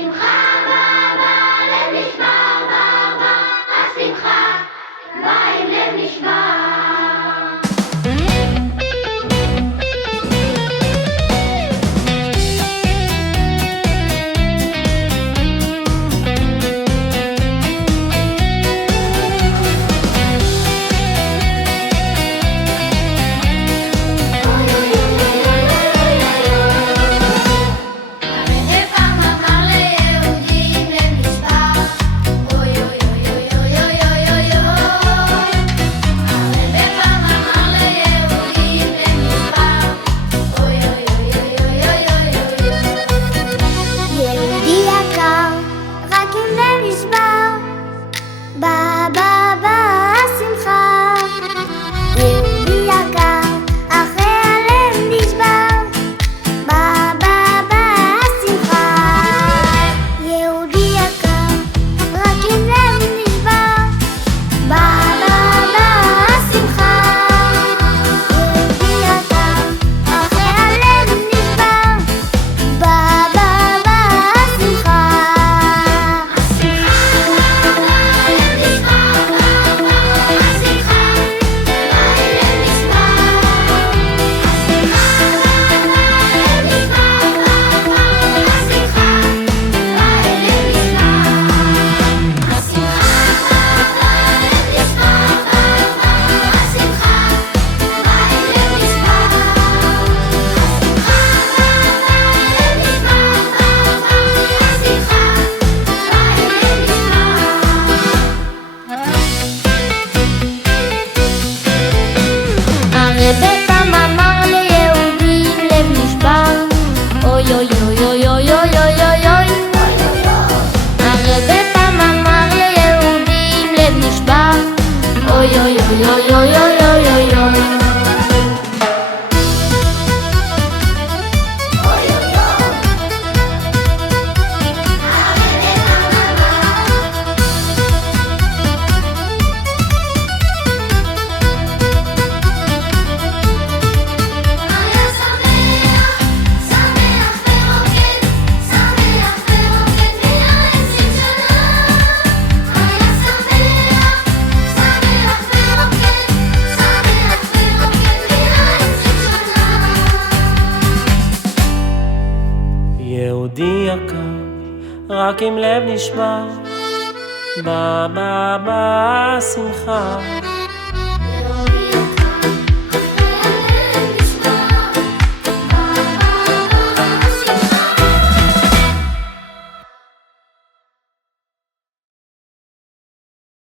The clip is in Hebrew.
השמחה באה, באה, לב נשבר, באה, באה, השמחה באה עם לב נשבר. הרבי פעם אמר ליהודים לב נשבר, אוי אוי אוי אוי אוי אוי אוי אוי אוי. הרבי פעם אמר ליהודים לב נשבר, אוי אוי אוי אוי אוי אוי אוי אוי. יהודי יקר, רק עם לב נשבר, באה, באה, באה, שמחה.